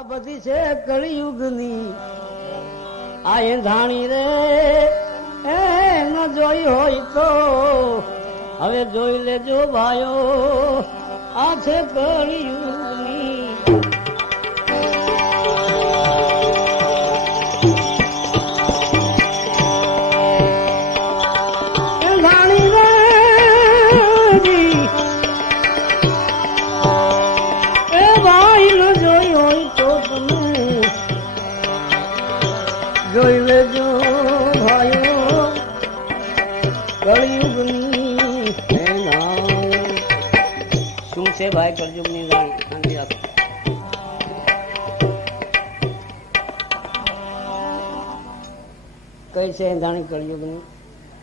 આ બધી છે કળિયુગની આ એંધાણી રે એ ન જોઈ હોય તો હવે જોઈ લેજો ભાઈઓ આ છે કળિયુગની એંધાણી રે એ ભાઈ ન જોઈ હોય તો તમે જોઈ લેજો ભાઈઓ કળિયુગની શું છે ભાઈ કળિયુગની શાંતિ રાખો. કઈ છે જાણી કળિયુગની?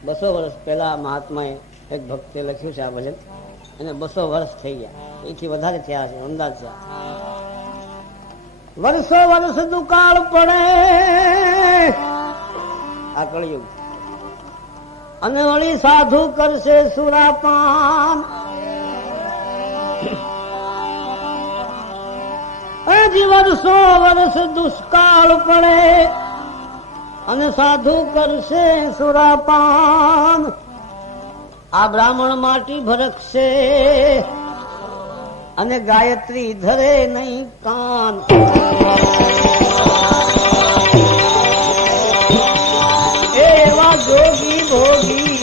200 વર્ષ પહેલા મહાત્માએ એક ભક્તે લખ્યું છે આ ભજન અને 200 વર્ષ થઈ ગયા, એથી વધારે થયા છે અંદાજ છે. વર્ષો વર્ષ દુકાળ પડે આ કળિયુગ અને વળી સાધુ કરશે સુરાપાન. હજી વર્ષો વર્ષ દુષ્કાળ પડે અને સાધુ કરશે સુરાપાન. આ બ્રાહ્મણ માટી ભરકશે અને ગાયત્રી ધરે નહીં કાન. એવા જોગી ભોગી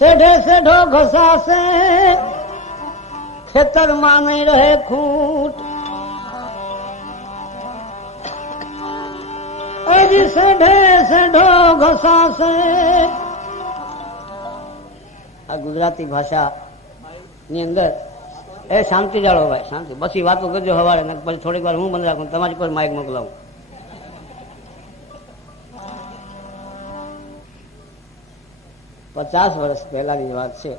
સેઢે સેઢો ઘસાશે ખેતરમાં નહીં રહે ખૂટ. હજી સેઢે સેઢો ઘસાશે. આ ગુજરાતી ભાષા ની અંદર એ શાંતિ જાળવો ભાઈ, શાંતિ. પછી વાતો કરજો હવારે, પછી થોડીક વાર હું બંધ રાખું, તમારી પર માઇક મોકલાવું. પચાસ વર્ષ પહેલાની વાત છે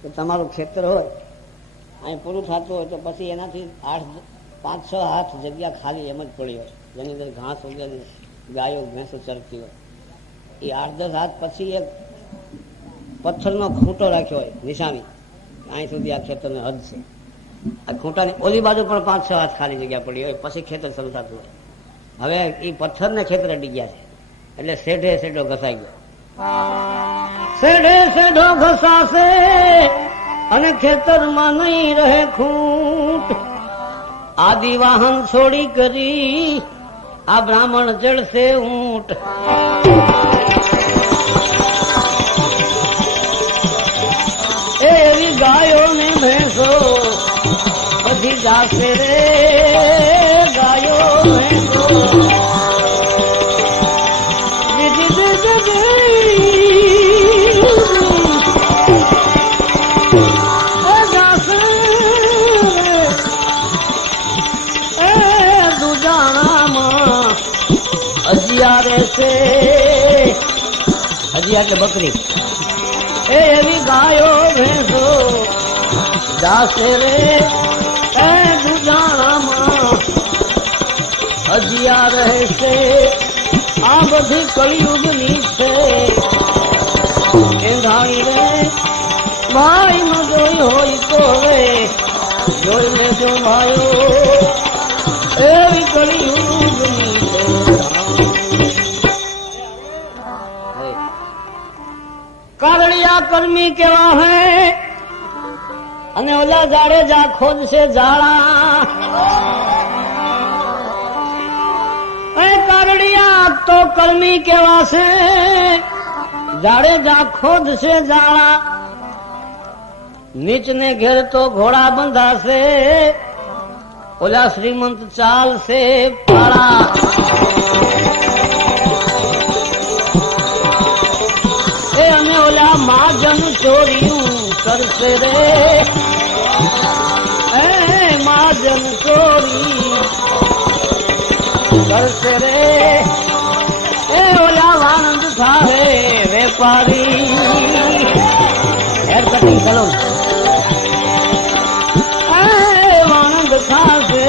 કે તમારું ખેતર હોય અહીં પૂરું થતું હોય તો પછી એનાથી 5-6 હાથ જગ્યા ખાલી એમ જ પડી હોય, જેની અંદર ઘાસ વગેરે ગાયો ભેંસો ચરતી હોય. એ 8-10 હાથ પછી એક પથ્થરનો ખૂંટો રાખ્યો હોય નિશાની, અહીં સુધી આ ખેતરને હદ છે. આ ખૂંટાની ઓલી બાજુ પણ 5-6 હાથ ખાલી જગ્યા પડી હોય, પછી ખેતર શરૂ થતું હોય. હવે એ પથ્થરને ખેતર અડી ગયા છે એટલે સેઢે સેઢો ઘસાઈ ગયો. સેઢે સેઢો ઘસાશે અને ખેતરમાં નહીં રહે ખૂંટ. આદિ વાહન છોડી કરી આ બ્રાહ્મણ ચડશે ઊંટ. એવી ગાયો ને ભેંસો બધી જાશે રે ગાયો ભેંસો. હજી એટલે બકરી એવી ગાયો ભેંસો જાશે રે એ દુજાણામાં હજીયા રહેશે. આ બધી કળિયુગની છે એંધાણી રે ભાઈ ન જોઈ હોય તો રે જોઈ લેજો ભાઈઓ એવી કળિયુગની છે. કારણિયા કર્મી કેવા હે અને ઓલા જાડેજા ખોદશે જાળા. કારણિયા તો કર્મી કેવા છે જાડેજા ખોદ છે જાળા, નીચને ઘેર તો ઘોડા બંધાશે, ઓલા શ્રીમંત ચાલશે પાળા. એ અમે ઓલા મહાજન ચોર્યું કરશે રે, એ મહાજન ચોરી કરશે રે, એ ઓલા વાણંદ થાહે વેપારી. હેર કટિંગ સલૂન વાણંદ થાશે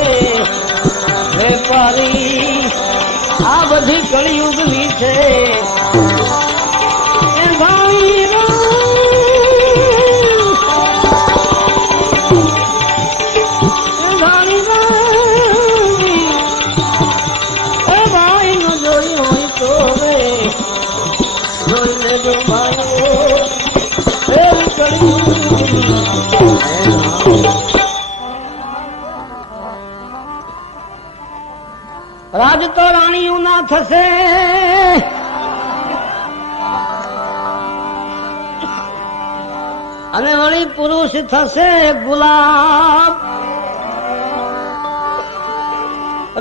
વેપારી. આ બધી કળિયુગની છે રાજ તો રાણીયું ના થશે, અને વળી પુરુષ થશે ગુલાબ.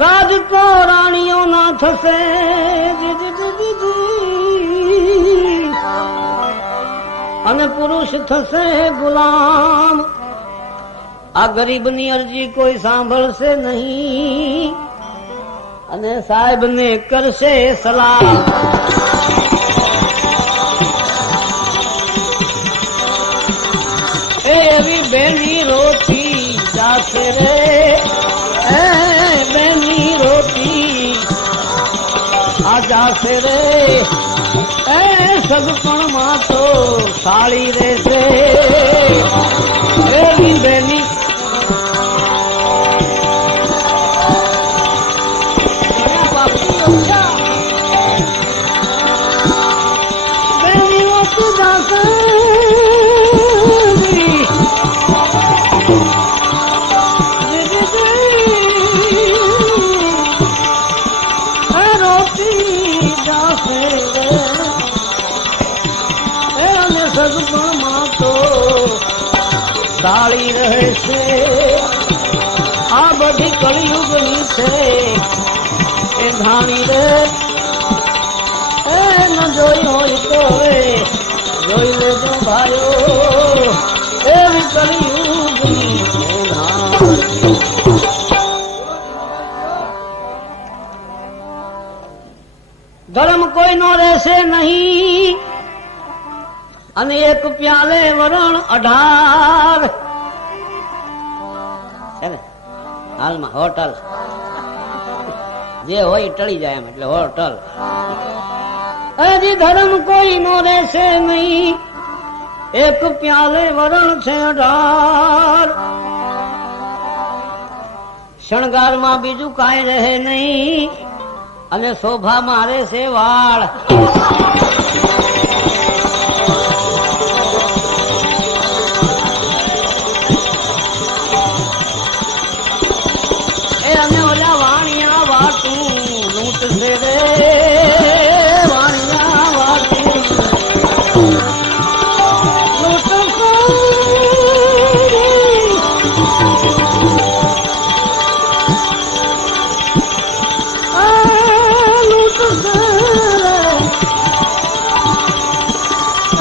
રાજ તો રાણીઓ ના થશે, અને પુરુષ થશે ગુલામ. આ ગરીબની અરજી કોઈ સાંભળશે નહીં, અને સાહેબ ને કરશે સલાહ. એવી બેની રોટી જાશે રે, એ બેની રોટી આ જાશે રે, એ સગપણ માં તો સાળી રહેશે. એવી બેની સાળી રહેશે. આ બધી કળિયુગની છે એ ધાણી રે, એ ન જોઈ હોય તો જોઈ લેજો ભાઈઓ, એવી કળિયુગની છે ધાણી. ધર્મ કોઈનો રહેશે નહીં, અને એક પ્યાલે વરણ 18 છે ને હાલમાં હોટલ જે હોય ટળી જાય એમ, એટલે હોટલ. હજી ધર્મ કોઈ નો રહેશે નહીં, એક પ્યાલે વરણ છે 18. શણગારમાં બીજું કાંઈ રહે નહીં, અને શોભા મારે છે વાળ. અને ઓલા વાણિયા વાટું લૂંટશે રે, વાણિયા વાટું લૂંટશે.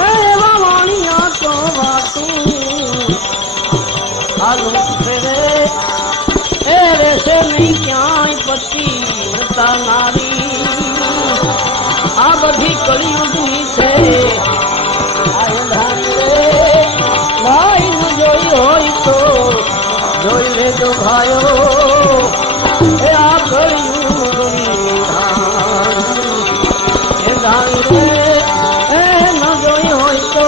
એવા વાણિયા તો વાટું આ લૂંટશે રે, એ રહેશે નહીં ક્યાંય પતિ નારી. આ બધી કળિયુગની છે ભાઈ, જોઈ હોય તો જોઈ લેજો ભાઈઓ, એ આ કળિયુગની ધાણી રે, એ ન જોઈ હોય તો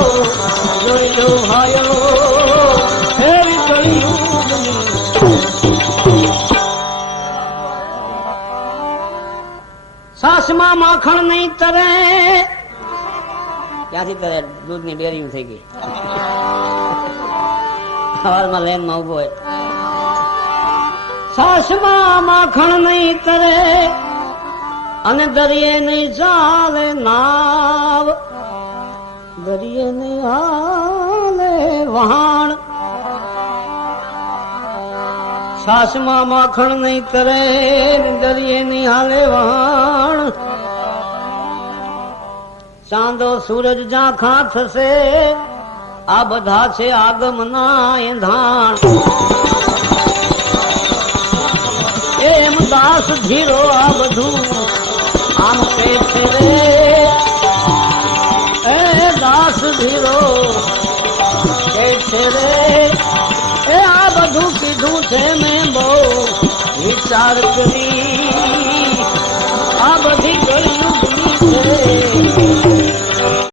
જોઈ લો ભાઈઓ, એવી કળિયુગની. સાસમાં માખણ નહીં તરે, ક્યાંથી તરે? દૂધની ડેરી થઈ ગઈ. સવારમાં લેન માં ઉભો હોય. સાસમાં માખણ નહીં તરે, અને દરિયે નહીં ચાલે નાવ. દરિયે નિહાલે વહાણ છાસમાં માખણ નહીં તરે દરિયે નિહાલે વહાણ ચાંદો સૂરજ ઝાંખા થશે આ બધા છે આગમના એંધાણ એમ દાસ ધીરો આ બધું આમ કે છે રે એ દાસ ધીરો કે છે રે એ આ બધું કીધું છે મેં બહુ વિચાર કરી આ બધી ગયું